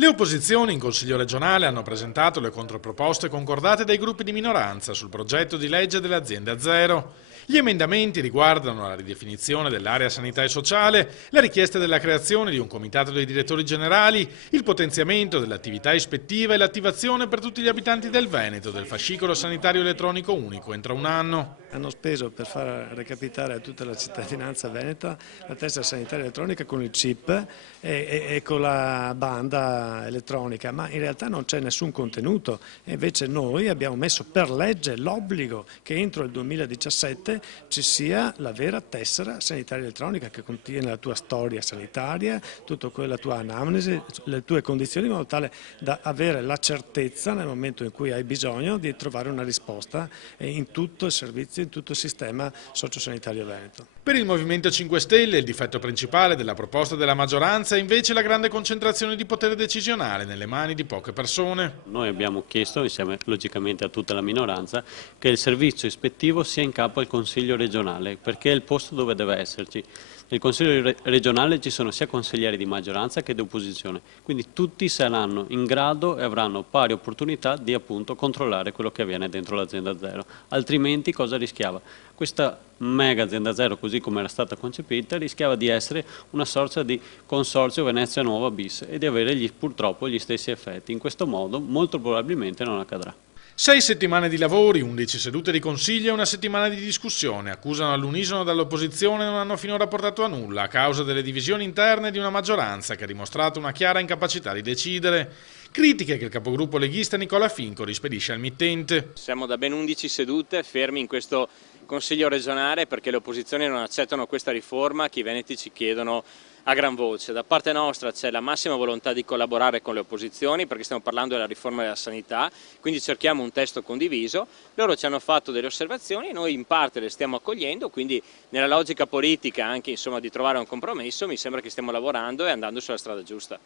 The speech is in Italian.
Le opposizioni in Consiglio regionale hanno presentato le controproposte concordate dai gruppi di minoranza sul progetto di legge delle aziende a zero. Gli emendamenti riguardano la ridefinizione dell'area sanità e sociale, la richiesta della creazione di un comitato dei direttori generali, il potenziamento dell'attività ispettiva e l'attivazione per tutti gli abitanti del Veneto del fascicolo sanitario elettronico unico entro un anno. Hanno speso per far recapitare a tutta la cittadinanza veneta la tessera sanitaria elettronica con il chip e con la banda elettronica, ma in realtà non c'è nessun contenuto e invece noi abbiamo messo per legge l'obbligo che entro il 2017 ci sia la vera tessera sanitaria elettronica che contiene la tua storia sanitaria, tutta la tua anamnesi, le tue condizioni, in modo tale da avere la certezza nel momento in cui hai bisogno di trovare una risposta in tutto il servizio, in tutto il sistema sociosanitario veneto. Per il Movimento 5 Stelle il difetto principale della proposta della maggioranza è invece la grande concentrazione di potere decisionale nelle mani di poche persone. Noi abbiamo chiesto, insieme logicamente a tutta la minoranza, che il servizio ispettivo sia in capo al Consiglio regionale, perché è il posto dove deve esserci. Nel Consiglio regionale ci sono sia consiglieri di maggioranza che di opposizione, quindi tutti saranno in grado e avranno pari opportunità di appunto controllare quello che avviene dentro l'azienda zero. Altrimenti cosa rischiava? Questa mega azienda zero, così come era stata concepita, rischiava di essere una sorta di consorzio Venezia Nuova bis e di avere purtroppo gli stessi effetti. In questo modo molto probabilmente non accadrà. 6 settimane di lavori, 11 sedute di consiglio e una settimana di discussione accusano all'unisono dall'opposizione non hanno finora portato a nulla a causa delle divisioni interne di una maggioranza che ha dimostrato una chiara incapacità di decidere. Critiche che il capogruppo leghista Nicola Finco rispedisce al mittente. Siamo da ben 11 sedute fermi in questo Consiglio regionale perché le opposizioni non accettano questa riforma che i veneti ci chiedono a gran voce. Da parte nostra c'è la massima volontà di collaborare con le opposizioni perché stiamo parlando della riforma della sanità, quindi cerchiamo un testo condiviso. Loro ci hanno fatto delle osservazioni, noi in parte le stiamo accogliendo, quindi nella logica politica anche insomma, di trovare un compromesso mi sembra che stiamo lavorando e andando sulla strada giusta.